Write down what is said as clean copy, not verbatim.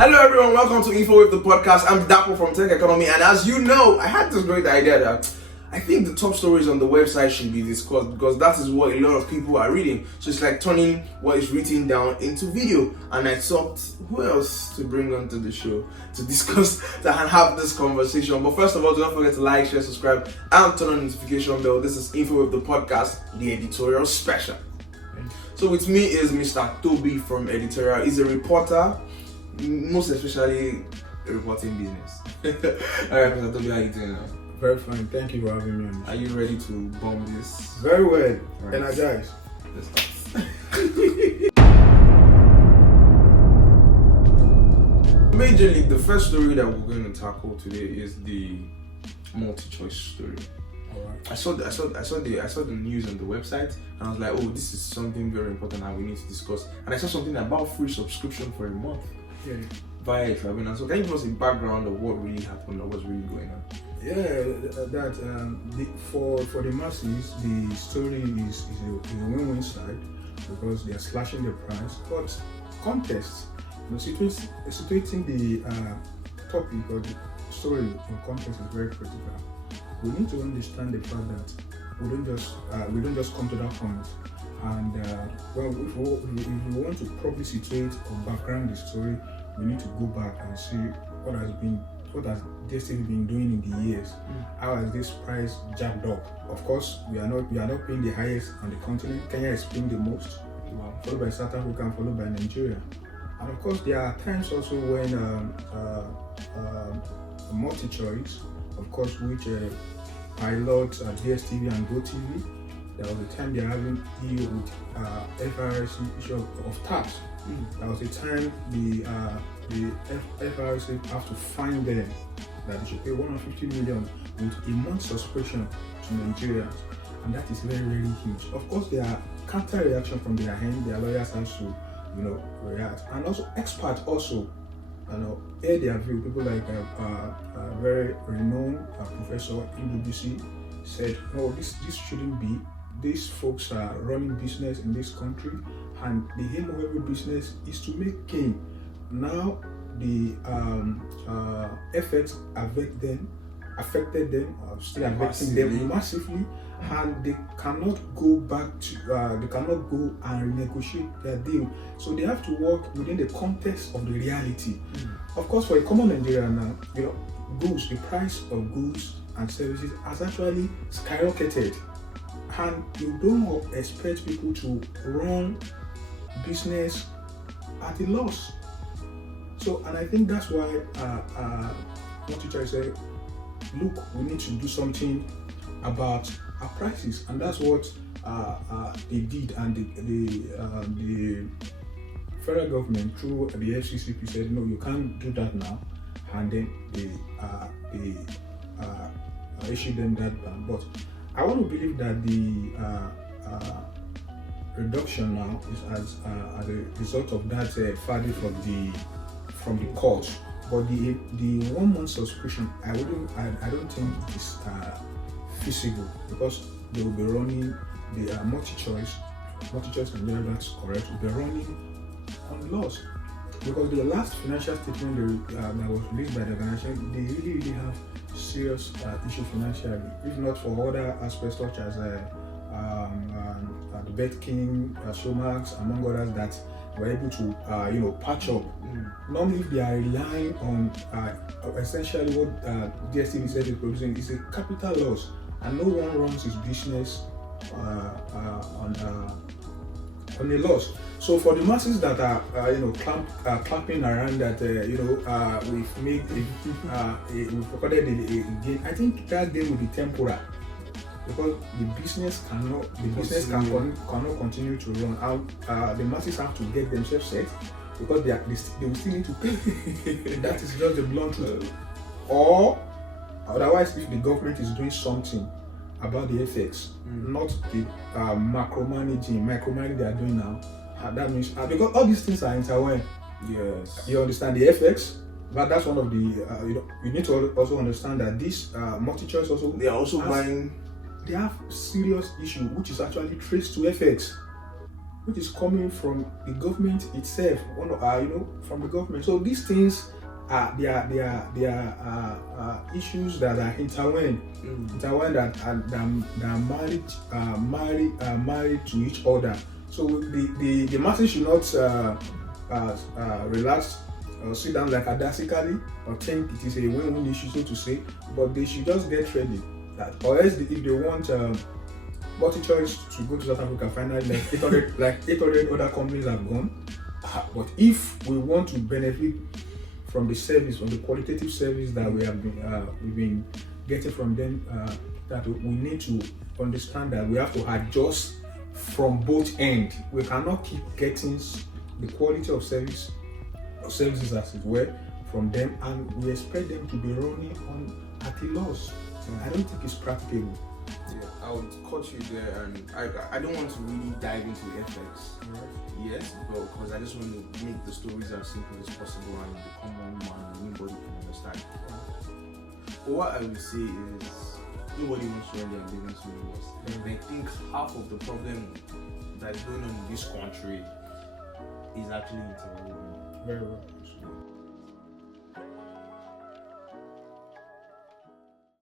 Hello everyone, welcome to Info with the podcast. I'm Dapo from Techeconomy, and as you know, I had this great idea that I think the top stories on the website should be discussed because that is what a lot of people are reading. So it's like turning what is written down into video. And I thought, who else to bring onto the show to discuss and have this conversation? But first of all, do not forget to like, share, subscribe, and turn on the notification bell. This is Info with the podcast, the editorial special. So with me is Mr. Tobi from editorial. He's a reporter, most especially reporting business. All right, Mr. Tobi, how are you doing now? Very fine, thank you for having me on. Are you ready to bomb this? Very well, Right. energized. Let's start. Majorly, the first story that we're going to tackle today is the multi-choice story. Alright. I saw the news on the website, and I was like, oh, this is something very important and we need to discuss. And I saw something about free subscription for a month Yeah, via Refinery. So can you give us a background of what really happened or what's really going on? for the masses, the story is a win-win side because they are slashing the price. But context, situating the topic or the story in context is very critical. We need to understand the fact that we don't just come to that point. And if we want to properly situate or background the story, we need to go back and see what has DSTV been doing in the years. How has this price jacked up? Of course, we are not paying the highest on the continent. Kenya is paying the most, followed by South Africa and followed by Nigeria. And of course, there are times also when multi-choice, of course, which pilots DSTV and GoTV. There was a time they are having deal with FRC issue of tax. There was a time the FRC have to fine them that they should pay 150 million with a month subscription to Nigerians, and that is very, very huge. Of course, there are counter reaction from their end. Their lawyers have to, react, and also experts also, air their view. People like a very renowned professor in BBC said, no, this shouldn't be. These folks are running business in this country, and the aim of every business is to make gain. Now the effects affected them, still affecting them massively, and they cannot go back to, they cannot go and renegotiate their deal. So they have to work within the context of the reality. Of course, for a common Nigerian now, the price of goods and services has actually skyrocketed. And you don't expect people to run business at a loss. So, and I think that's why what teacher said, look, we need to do something about our prices, and that's what they did. And the federal government through the FCCP said, no, you can't do that now, and then they issued them that ban. But I want to believe that the reduction now is as a result of that verdict from the court. But the 1 month subscription, I don't think it is feasible because they will be running the multi-choice Nigeria, that's correct, will be running on loss. Because the last financial statement that was released by the organization, they really have serious issue financially, if not for other aspects such as the Bet King, Showmax, among others that were able to patch up. Normally, they are relying on essentially what DSTV said is producing is a capital loss, and no one runs his business on a loss. So for the masses that are clapping around that we've made we've recorded a gain, I think that gain will be temporary because the business cannot continue to run out. The masses have to get themselves set because they will still need to pay. That is just the blunt truth. Or otherwise, if the government is doing something about the FX, not the micromanaging they are doing now. That means because all these things are intertwined. Yes. You understand the FX, but that's one of the you need to also understand that this multi-choice also They are also buying. They have serious issue which is actually traced to FX. which is coming from the government itself, from the government. So these things are issues that are intertwined, that are married to each other. So the masses should not relax or sit down like audacity or think it is a win-win issue, so to say, but they should just get ready. Or else, if they want multi-choice to go to South Africa, finally, like 800 other companies have gone. But if we want to benefit from the service, from the qualitative service that we've been getting from them, that we need to understand that we have to adjust from both ends. We cannot keep getting the quality of services as it were from them, and we expect them to be running on at a loss. I don't think it's practicable. Yeah, I would cut you there, and I don't want to really dive into FX. Yes, but because I just want to make the stories as simple as possible and the common man, anybody can understand. But what I would say is, nobody wants to run their business with us. And I think half of the problem that is going on in this country is actually interwoven. Very well.